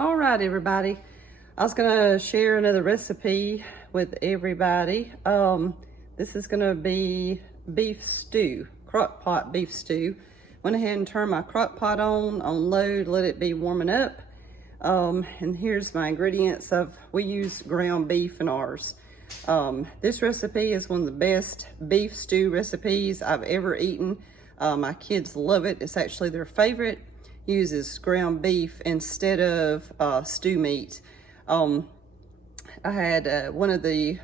All right, everybody. I was gonna share another recipe with everybody. This is gonna be beef stew, crock pot beef stew. Went ahead and turned my crock pot on low to let it be warming up. And here's my ingredients. We use ground beef in ours. This recipe is one of the best beef stew recipes I've ever eaten. My kids love it. It's actually their favorite. Uses ground beef instead of stew meat. I had one of the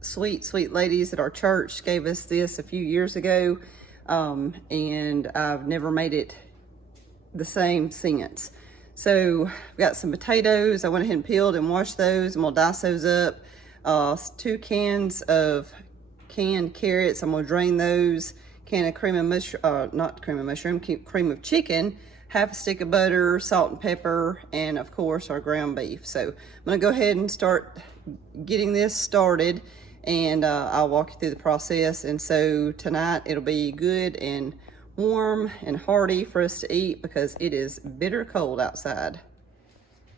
sweet ladies at our church gave us this a few years ago, and I've never made it the same since. So I've got some potatoes. I went ahead and peeled and washed those, and we'll dice those up. 2 cans of canned carrots. I'm gonna drain those. Can of cream of chicken. Half a stick of butter, salt and pepper, and of course our ground beef. So I'm gonna go ahead and start getting this started, and I'll walk you through the process. And so tonight it'll be good and warm and hearty for us to eat because it is bitter cold outside.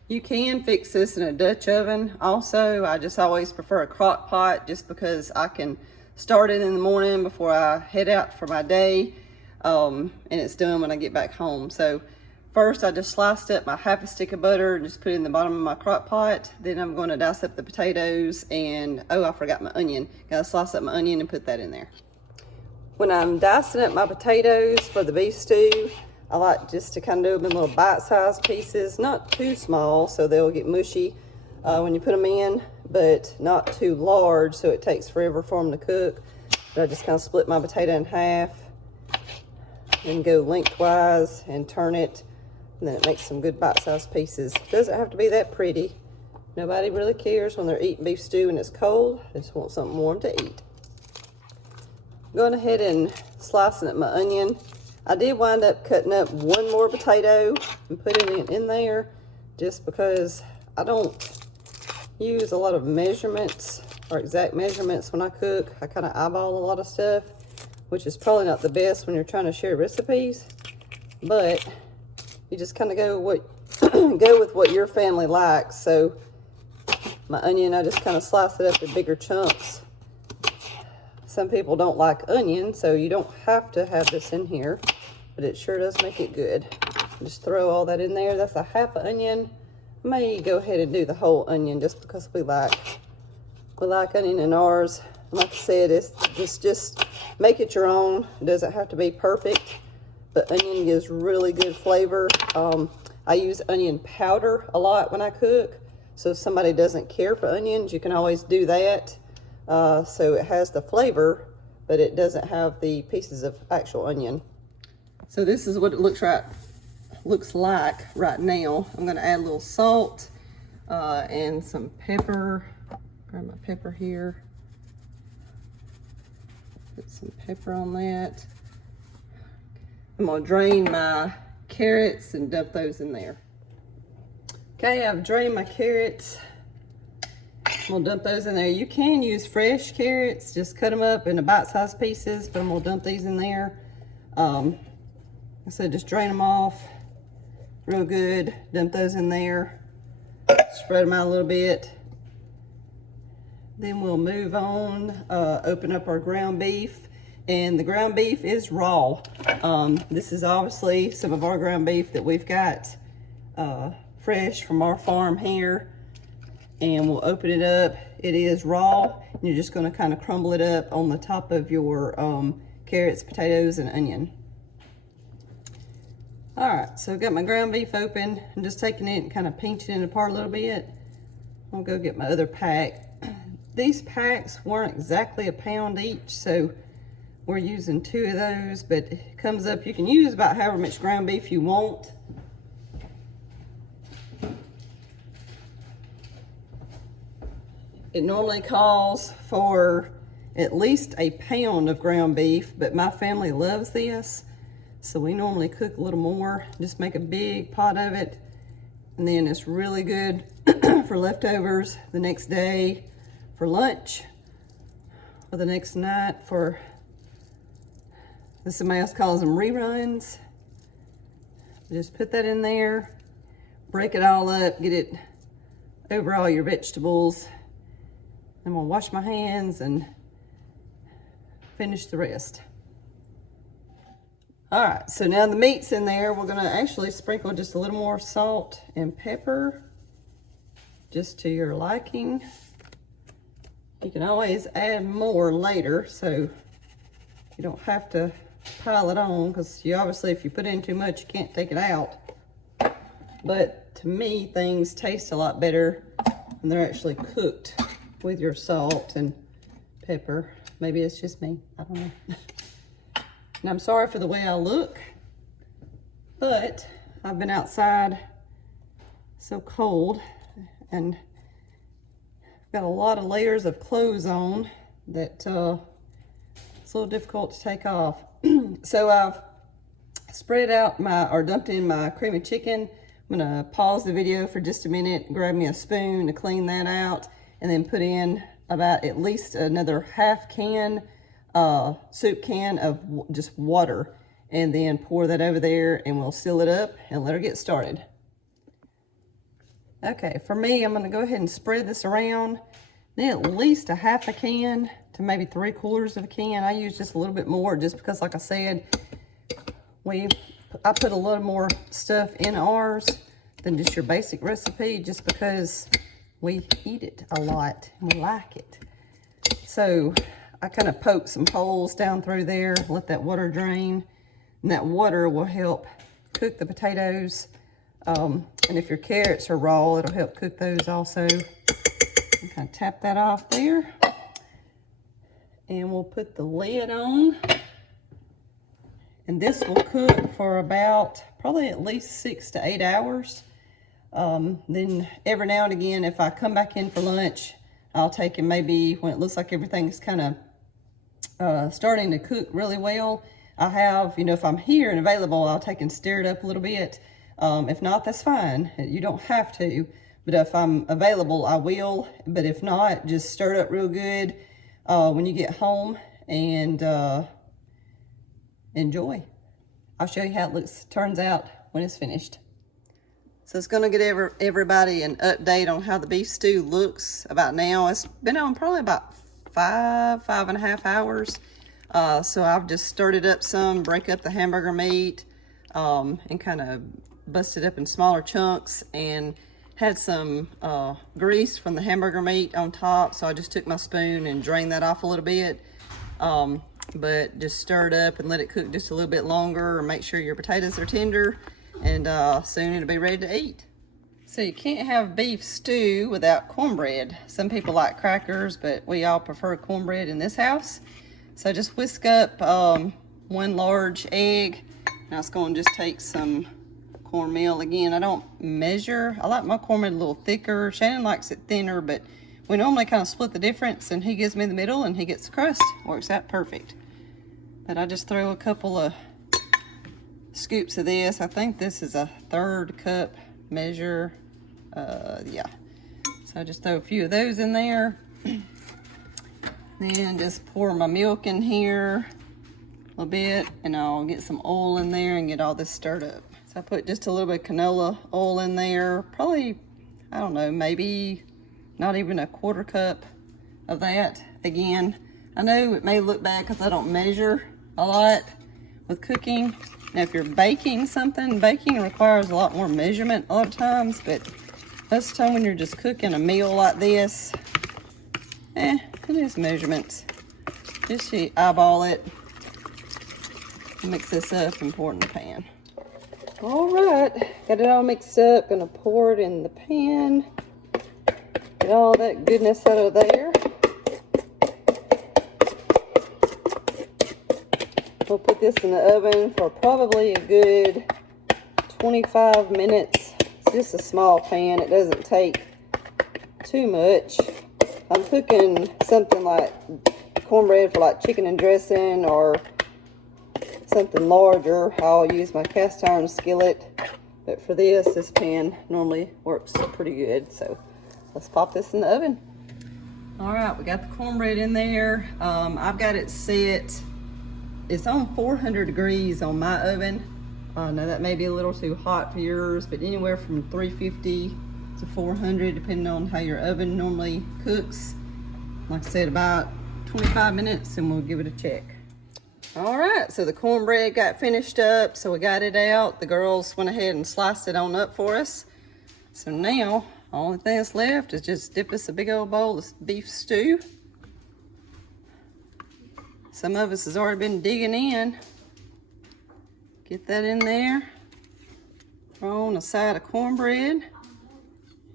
You can fix this in a Dutch oven. Also, I just always prefer a crock pot just because I can start it in the morning before I head out for my day. And it's done when I get back home. So first I just sliced up my half a stick of butter and just put it in the bottom of my crock pot. Then I'm going to dice up the potatoes, and oh, I forgot my onion. Gotta slice up my onion and put that in there. When I'm dicing up my potatoes for the beef stew, I like just to kind of do them in little bite-sized pieces, not too small so they'll get mushy when you put them in, but not too large so it takes forever for them to cook. But I just kind of split my potato in half and go lengthwise and turn it, and then it makes some good bite-sized pieces. Doesn't have to be that pretty. Nobody really cares when they're eating beef stew and it's cold. They just want something warm to eat. Going ahead and slicing up my onion. I did wind up cutting up one more potato and putting it in there just because I don't use a lot of measurements or exact measurements when I cook. I kind of eyeball a lot of stuff, which is probably not the best when you're trying to share recipes, but you just kind of go with what your family likes. So my onion, I just kind of slice it up in bigger chunks. Some people don't like onion, so you don't have to have this in here, but it sure does make it good. Just throw all that in there. That's a half an onion. I may go ahead and do the whole onion just because we like onion in ours. Like I said, it's just make it your own. It doesn't have to be perfect, but onion gives really good flavor. I use onion powder a lot when I cook, so if somebody doesn't care for onions, you can always do that. So it has the flavor, but it doesn't have the pieces of actual onion. So this is what it looks like right now. I'm going to add a little salt and some pepper. Grab my pepper here. Put some pepper on that. I'm gonna drain my carrots and dump those in there. Okay, I've drained my carrots. I'm gonna dump those in there. You can use fresh carrots, just cut them up into bite-sized pieces, but I'm gonna dump these in there. I said just drain them off real good, dump those in there, spread them out a little bit. Then we'll move on, open up our ground beef, and the ground beef is raw. This is obviously some of our ground beef that we've got fresh from our farm here, and we'll open it up. It is raw, and you're just gonna kind of crumble it up on the top of your carrots, potatoes, and onion. All right, so I've got my ground beef open. I'm just taking it and kind of pinching it apart a little bit. I'll go get my other pack. These packs weren't exactly a pound each, so we're using 2 of those, but it comes up, you can use about however much ground beef you want. It normally calls for at least a pound of ground beef, but my family loves this, so we normally cook a little more, just make a big pot of it, and then it's really good for leftovers the next day, for lunch, or the next night for, somebody else calls them reruns. Just put that in there. break it all up, get it over all your vegetables. I'm gonna wash my hands and finish the rest. All right, so now the meat's in there. We're gonna actually sprinkle just a little more salt and pepper, just to your liking. You can always add more later, so you don't have to pile it on, because you obviously, if you put in too much, you can't take it out. But to me, things taste a lot better when they're actually cooked with your salt and pepper. Maybe it's just me, I don't know. And I'm sorry for the way I look, but I've been outside so cold and got a lot of layers of clothes on that it's a little difficult to take off. So I've spread out dumped in my creamy chicken. I'm gonna pause the video for just a minute, grab me a spoon to clean that out, and then put in about at least another half can, soup can of just water, and then pour that over there, and we'll seal it up and let her get started. Okay, for me, I'm gonna go ahead and spread this around. Need at least a half a can to maybe 3/4 of a can. I use just a little bit more just because, like I said, I put a lot more stuff in ours than just your basic recipe, just because we eat it a lot and we like it. So I kind of poke some holes down through there, let that water drain, and that water will help cook the potatoes. And if your carrots are raw, it'll help cook those also. And kind of tap that off there. And we'll put the lid on. And this will cook for about probably at least 6 to 8 hours. Then every now and again, if I come back in for lunch, I'll take it maybe when it looks like everything's kind of starting to cook really well. I have, if I'm here and available, I'll take and stir it up a little bit. If not, that's fine. You don't have to. But if I'm available, I will. But if not, just stir it up real good when you get home and enjoy. I'll show you how it turns out when it's finished. So it's gonna get everybody an update on how the beef stew looks about now. It's been on probably about 5.5 hours. So I've just stirred it up some, break up the hamburger meat, and kind of bust it up in smaller chunks, and had some grease from the hamburger meat on top. So I just took my spoon and drained that off a little bit. But just stir it up and let it cook just a little bit longer, and make sure your potatoes are tender, and soon it'll be ready to eat. So you can't have beef stew without cornbread. Some people like crackers, but we all prefer cornbread in this house. So just whisk up 1 large egg. Now it's going to just take some cornmeal. Again, I don't measure. I like my cornbread a little thicker. Shannon likes it thinner, but we normally kind of split the difference, and he gives me the middle and he gets the crust. Works out perfect. But I just throw a couple of scoops of this. I think this is a 1/3 cup measure. Yeah. So I just throw a few of those in there. Then just pour my milk in here a little bit, and I'll get some oil in there and get all this stirred up. So I put just a little bit of canola oil in there. Probably, I don't know, maybe not even a 1/4 cup of that. Again, I know it may look bad because I don't measure a lot with cooking. Now, if you're baking something, baking requires a lot more measurement a lot of times, but most of the time when you're just cooking a meal like this, it is measurements. Just you eyeball it, mix this up and pour it in the pan. All right, got it all mixed up. Gonna pour it in the pan. Get all that goodness out of there. We'll put this in the oven for probably a good 25 minutes. It's just a small pan. It doesn't take too much. I'm cooking something like cornbread for like chicken and dressing or something larger. I'll use my cast iron skillet. But for this pan normally works pretty good. So let's pop this in the oven. All right, we got the cornbread in there. I've got it set. It's on 400 degrees on my oven. Now that may be a little too hot for yours, but anywhere from 350 to 400, depending on how your oven normally cooks. Like I said, about 25 minutes and we'll give it a check. All right, so the cornbread got finished up, so we got it out. The girls went ahead and sliced it on up for us. So now, only thing that's left is just dip us a big old bowl of beef stew. Some of us has already been digging in. Get that in there. Throw on a side of cornbread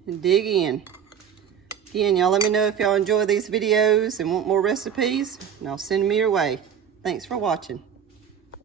and dig in. Again, y'all let me know if y'all enjoy these videos and want more recipes, and I'll send them your way. Thanks for watching.